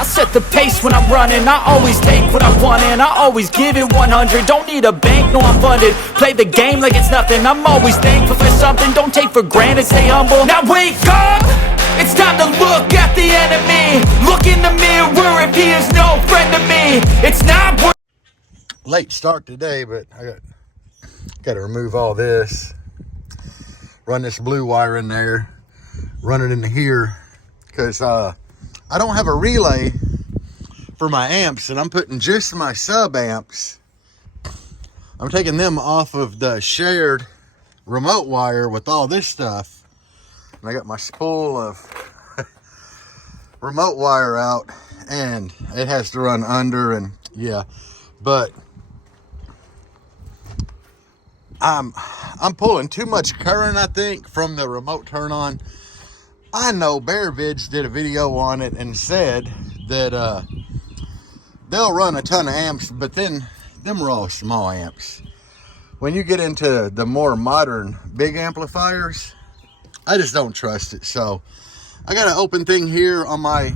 I set the pace when I'm running. I always take what I want and I always give it 100. Don't need a bank, no I'm funded. Play the game like it's nothing. I'm always thankful for something. Don't take for granted, stay humble. Now wake up! It's time to look at the enemy. Look in the mirror if he is no friend to me. It's not worth. Late start today, but I got to remove all this. Run this blue wire in there. Run it into here. Because I don't have a relay for my amps. And I'm putting just my sub amps. I'm taking them off of the shared remote wire with all this stuff. And I got my spool of remote wire out, and it has to run under, and yeah, but I'm pulling too much current, I think, from the remote turn on. I know Bear Vids did a video on it and said that they'll run a ton of amps, but then them are all small amps. When you get into the more modern big amplifiers, I just don't trust it. So I got an open thing here on my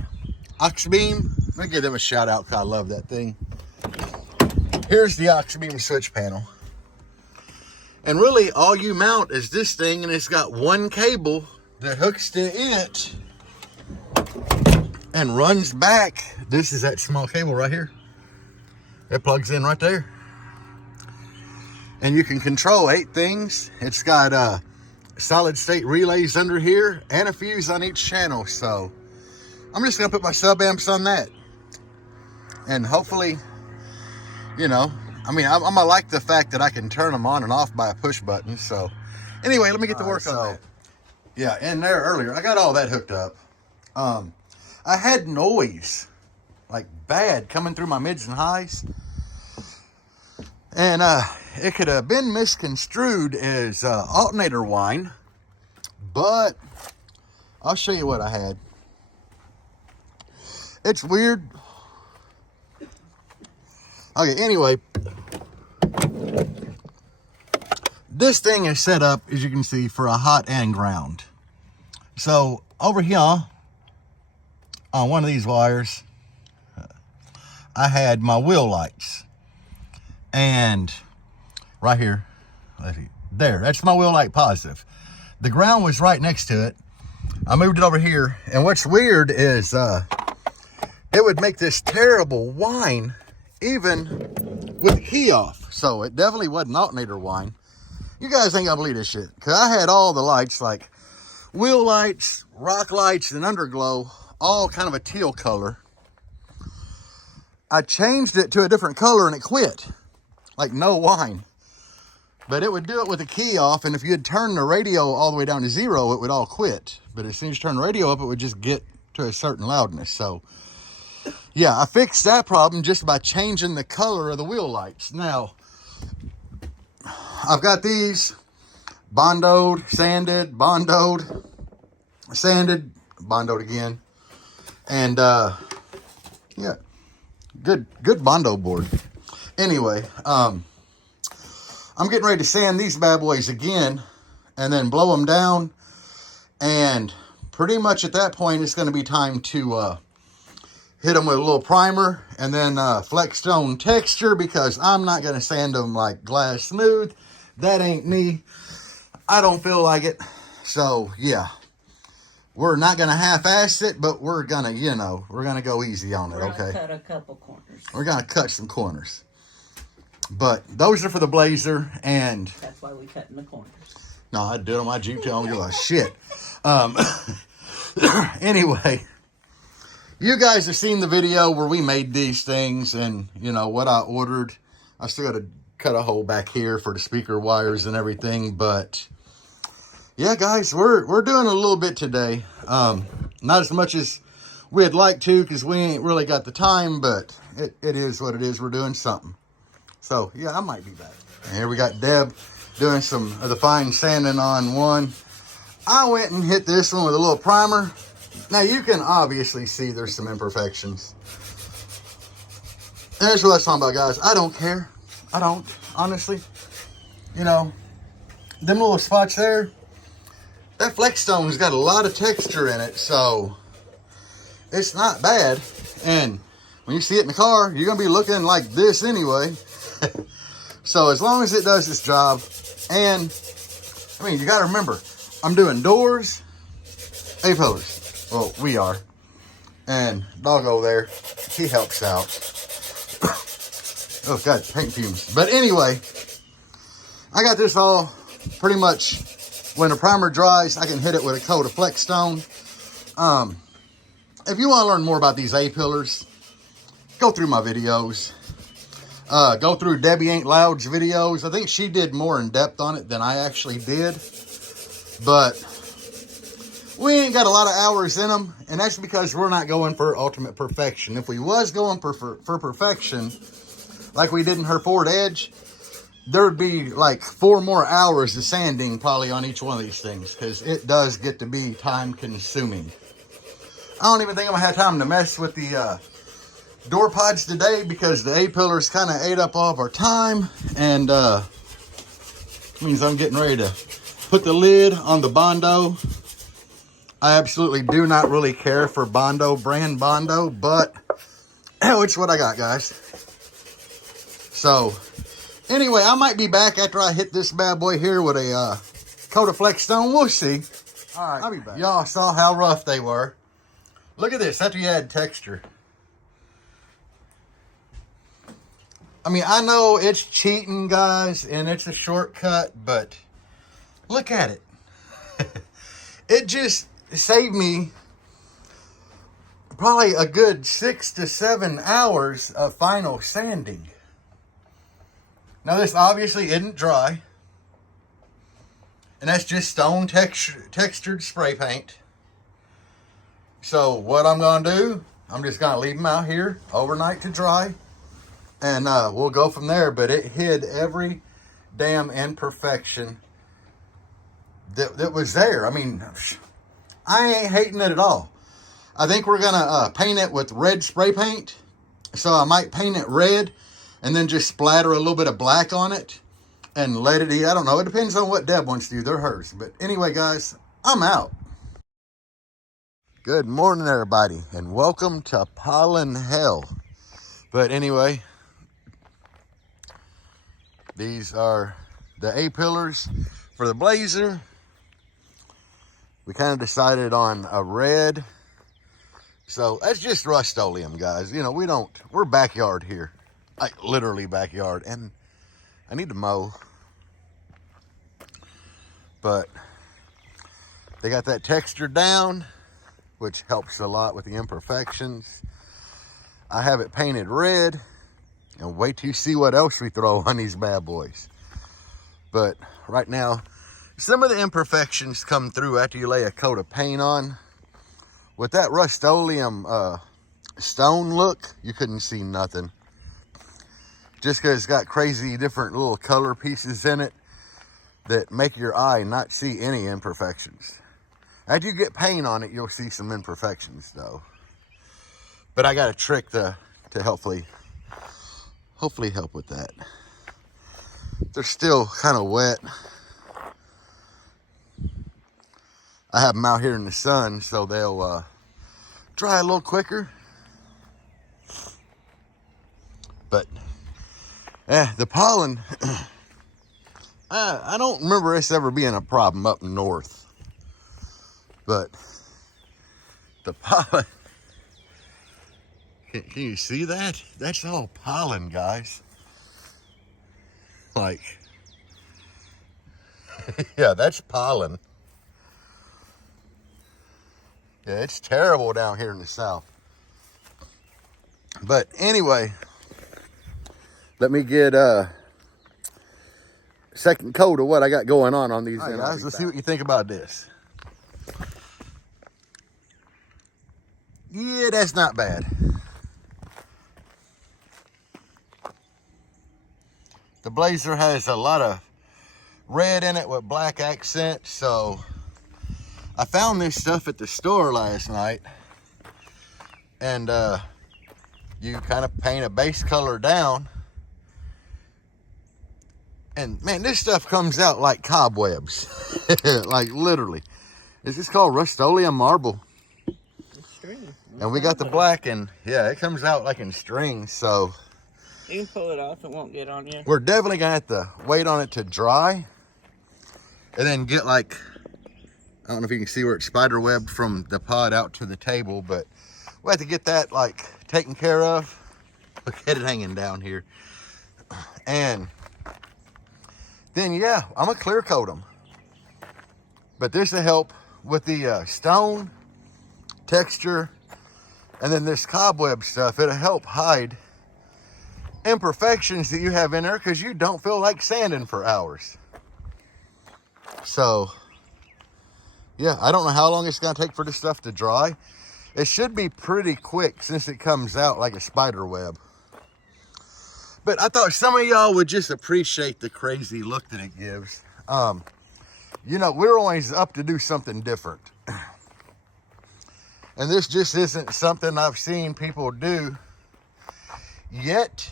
Auxbeam. Let me give them a shout out because I love that thing. Here's the Auxbeam switch panel. And really all you mount is this thing, and it's got one cable that hooks to it and runs back. This is that small cable right here. It plugs in right there. And you can control 8 things. It's got solid state relays under here and a fuse on each channel. So I'm just gonna put my sub amps on that, and hopefully, you know, I mean, I'm gonna like the fact that I can turn them on and off by a push button. So anyway, let me get to work on that. Yeah, in there earlier, I got all that hooked up. I had noise, like bad, coming through my mids and highs, and it could have been misconstrued as alternator whine, but I'll show you what I had. It's weird. Okay, anyway, this thing is set up, as you can see, for a hot and ground. So over here on one of these wires, I had my wheel lights, and right here, there, that's my wheel light positive. The ground was right next to it. I moved it over here, and what's weird is it would make this terrible whine even with the key off. So it definitely wasn't alternator whine. You guys ain't gonna believe this shit, because I had all the lights, like wheel lights, rock lights, and underglow, all kind of a teal color. I changed it to a different color and it quit, like no whine. But it would do it with the key off, and if you had turned the radio all the way down to 0, it would all quit. But as soon as you turn the radio up, it would just get to a certain loudness. So yeah, I fixed that problem just by changing the color of the wheel lights. Now, I've got these bondoed, sanded, bondoed, sanded, bondoed again. And yeah, good bondo board. Anyway, I'm getting ready to sand these bad boys again and then blow them down. And pretty much at that point, it's going to be time to hit them with a little primer and then flex stone texture, because I'm not going to sand them like glass smooth. That ain't me. I don't feel like it. So yeah, we're not going to half-ass it, but we're going to, you know, we're going to go easy on it, okay? We're going to cut a couple corners. We're going to cut some corners. But those are for the Blazer, and that's why we cut in the corners. No, I do it on my Jeep till I don't give a shit. Anyway, you guys have seen the video where we made these things, and you know what I ordered. I still got to cut a hole back here for the speaker wires and everything, but yeah, guys, we're doing a little bit today. Not as much as we'd like to, because we ain't really got the time, but it is what it is. We're doing something. So yeah, I might be back. And here we got Deb doing some of the fine sanding on one. I went and hit this one with a little primer. Now you can obviously see there's some imperfections. And that's what I was talking about, guys. I don't care. I don't, honestly. You know, them little spots there, that flex stone's got a lot of texture in it, so it's not bad. And when you see it in the car, you're going to be looking like this anyway. So as long as it does its job, and I mean, you got to remember, I'm doing doors, A-pillars. Well, we are. And Doggo there, he helps out. Oh, God, paint fumes. But anyway, I got this all pretty much, when the primer dries, I can hit it with a coat of Flex Stone. If you want to learn more about these A-pillars, go through my videos. Go through Debbie Ain't Loud's videos. I think she did more in depth on it than I actually did. But we ain't got a lot of hours in them. And that's because we're not going for ultimate perfection. If we was going for perfection, like we did in her Ford Edge, there would be like 4 more hours of sanding probably on each one of these things. Because it does get to be time consuming. I don't even think I'm going to have time to mess with the door pods today because the A-pillars kind of ate up all of our time, and means I'm getting ready to put the lid on the Bondo. I absolutely do not really care for Bondo, brand Bondo, but it's what I got, guys. So anyway, I might be back after I hit this bad boy here with a coat of Flex Stone. We'll see. All right, I'll be back. Y'all saw how rough they were. Look at this, after you add texture. I mean, I know it's cheating, guys, and it's a shortcut, but look at it. It just saved me probably a good 6 to 7 hours of final sanding. Now, this obviously isn't dry, and that's just stone textured spray paint. So what I'm going to do, I'm just going to leave them out here overnight to dry. And we'll go from there. But it hid every damn imperfection that was there. I mean, I ain't hating it at all. I think we're going to paint it with red spray paint. So I might paint it red and then just splatter a little bit of black on it and let it eat. I don't know. It depends on what Deb wants to do. They're hers. But anyway, guys, I'm out. Good morning, everybody, and welcome to Pollen Hell. But anyway, these are the A-pillars for the Blazer. We kind of decided on a red. So that's just Rust-Oleum, guys. You know, we're backyard here. Like literally backyard. And I need to mow. But they got that texture down, which helps a lot with the imperfections. I have it painted red. And wait till you see what else we throw on these bad boys. But right now, some of the imperfections come through after you lay a coat of paint on. With that Rust-Oleum stone look, you couldn't see nothing. Just because it's got crazy different little color pieces in it that make your eye not see any imperfections. After you get paint on it, you'll see some imperfections though. But I got a trick to hopefully help with that. They're still kind of wet. I have them out here in the sun so they'll dry a little quicker. But the pollen, I don't remember this ever being a problem up north. But the pollen, can you see that? That's all pollen, guys. Like, yeah, that's pollen. Yeah, it's terrible down here in the south. But anyway, let me get a second coat of what I got going on these. All right, guys, let's see what you think about this. Yeah, that's not bad. The Blazer has a lot of red in it with black accents, so I found this stuff at the store last night, and you kind of paint a base color down, and man, this stuff comes out like cobwebs. Like literally. Is this called Rust-Oleum marble? Extreme. And we got the black, and yeah, it comes out like in strings, so You can pull it off, it won't get on you. we're definitely gonna have to wait on it to dry and then get like, I don't know if you can see where it's spider web from the pod out to the table, but we'll have to get that like taken care of. Look at it hanging down here. And then yeah, I'm gonna clear coat them. But this will help with the stone texture, and then this cobweb stuff, it'll help hide imperfections that you have in there because you don't feel like sanding for hours. So yeah, I don't know how long it's gonna take for this stuff to dry. It should be pretty quick since it comes out like a spider web. But I thought some of y'all would just appreciate the crazy look that it gives. You know, we're always up to do something different. And this just isn't something I've seen people do yet.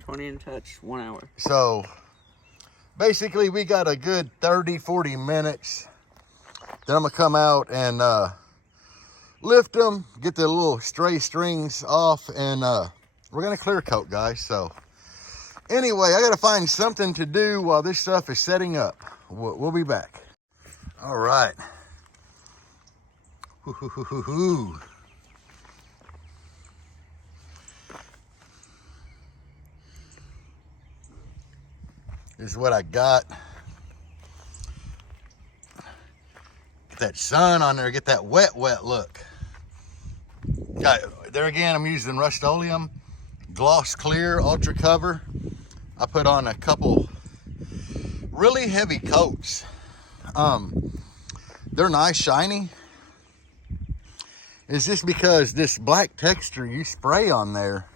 20 in touch, 1 hour. So basically we got a good 30, 40 minutes. Then I'm gonna come out and lift them, get the little stray strings off, and we're gonna clear coat, guys. So anyway, I gotta find something to do while this stuff is setting up. We'll be back. All right. This is what I got. Get that sun on there, get that wet look. Got, there again, I'm using Rust-Oleum Gloss Clear Ultra Cover. I put on a couple really heavy coats. They're nice, shiny. It's just because this black texture you spray on there,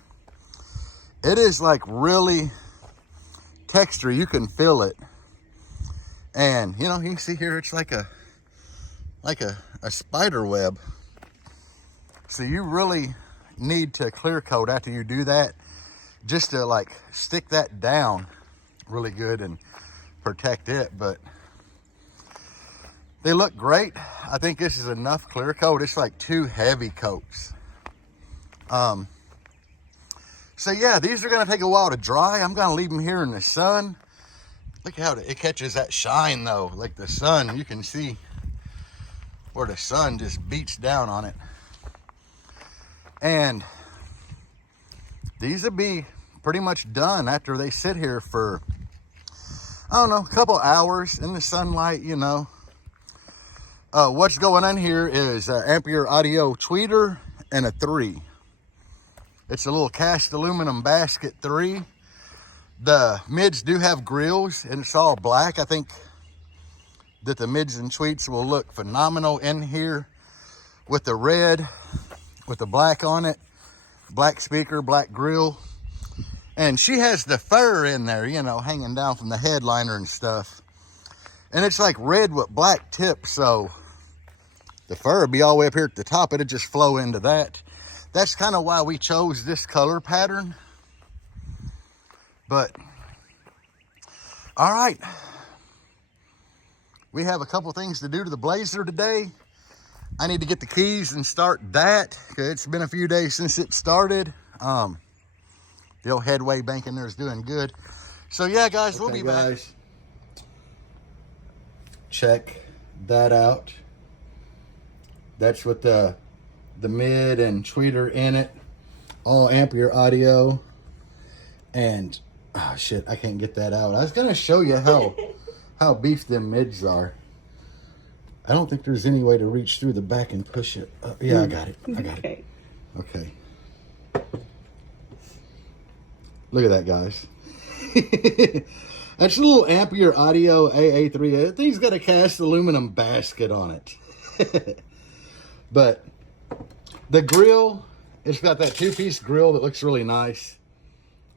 it is like really texture. You can feel it. And you know, you can see here, it's like a spider web. So you really need to clear coat after you do that, just to like stick that down really good and protect it. But they look great. I think this is enough clear coat. It's like 2 heavy coats. So yeah, these are gonna take a while to dry. I'm gonna leave them here in the sun. Look how it catches that shine though. Like the sun, you can see where the sun just beats down on it. And these will be pretty much done after they sit here for, I don't know, a couple hours in the sunlight, you know. What's going on here is Ampere Audio tweeter and a 3. It's a little cast aluminum basket 3. The mids do have grills and it's all black. I think that the mids and tweets will look phenomenal in here with the red, with the black on it. Black speaker, black grill. And she has the fur in there, you know, hanging down from the headliner and stuff. And it's like red with black tips, so the fur would be all the way up here at the top. It'd just flow into that. That's kind of why we chose this color pattern. But, all right. We have a couple things to do to the Blazer today. I need to get the keys and start that, because it's been a few days since it started. The old headway bank in there is doing good. So yeah, guys, we'll be back. Check that out. That's with the mid and tweeter in it. All Ampere Audio. And, oh shit, I can't get that out. I was gonna show you how beef them mids are. I don't think there's any way to reach through the back and push it. Yeah, I got it. I got it. Okay. Look at that, guys. That's a little Ampere Audio AA3. That thing's got a cast aluminum basket on it. But the grill, it's got that 2-piece grill that looks really nice.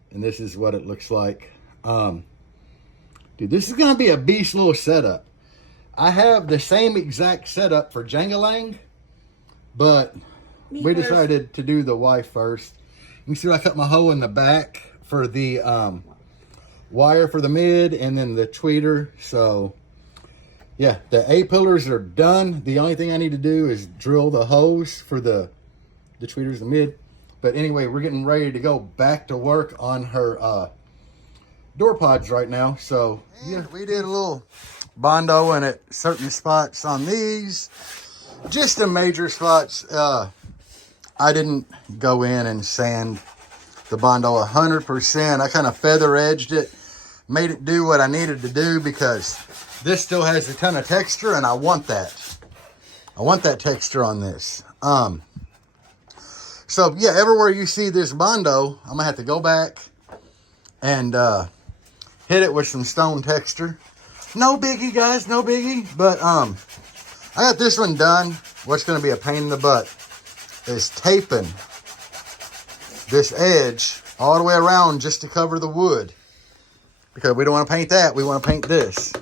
And this is what it looks like. Dude, this is going to be a beast little setup. I have the same exact setup for Jangalang, but we decided to do the wife first. You can see I cut my hole in the back for the wire for the mid and then the tweeter. So yeah, the A-pillars are done. The only thing I need to do is drill the hose for the the tweeters, the mid. But anyway, we're getting ready to go back to work on her door pods right now. So yeah, we did a little bondoing at certain spots on these, just the major spots. I didn't go in and sand the Bondo 100%. I kind of feather edged it, made it do what I needed to do, because this still has a ton of texture and I want that. I want that texture on this. So yeah, everywhere you see this Bondo, I'm gonna have to go back and hit it with some stone texture. No biggie, guys, no biggie. But I got this one done. What's gonna be a pain in the butt is taping this edge all the way around just to cover the wood, because we don't want to paint that. We want to paint this.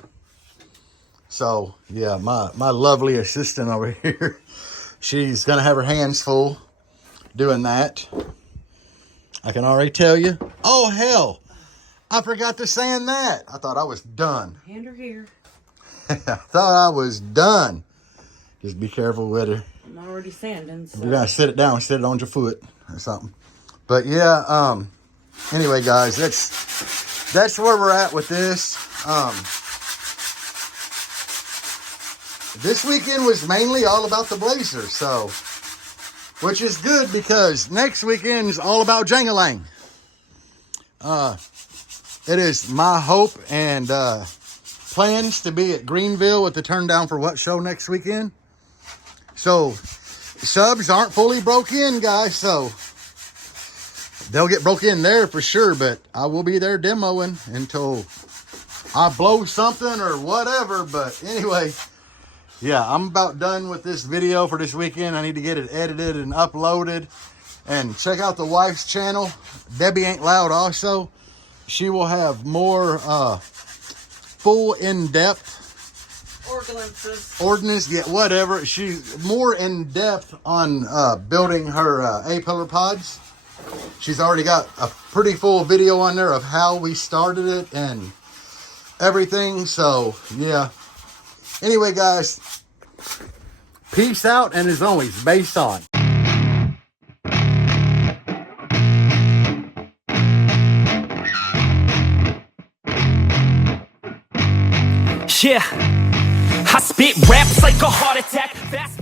So yeah, my lovely assistant over here, she's gonna have her hands full doing that. I can already tell you. Oh hell, I forgot to sand that. I thought I was done. Hand her here. I thought I was done. Just be careful with her. I'm already sanding, so. You gotta sit it down, sit it on your foot or something. But yeah, anyway guys, that's where we're at with this. This weekend was mainly all about the Blazer, so, which is good because next weekend is all about Jangalang. It is my hope and plans to be at Greenville at the Turn Down for What show next weekend. So subs aren't fully broke in, guys, so they'll get broke in there for sure, but I will be there demoing until I blow something or whatever. But anyway, yeah, I'm about done with this video for this weekend. I need to get it edited and uploaded. And check out the wife's channel, Debbie Ain't Loud also. She will have more full in-depth ordinance, yeah, whatever. She's more in-depth on building her A-pillar pods. She's already got a pretty full video on there of how we started it and everything. So yeah, anyway guys, peace out, and as always, base on. Yeah, I spit raps like a heart attack. Fast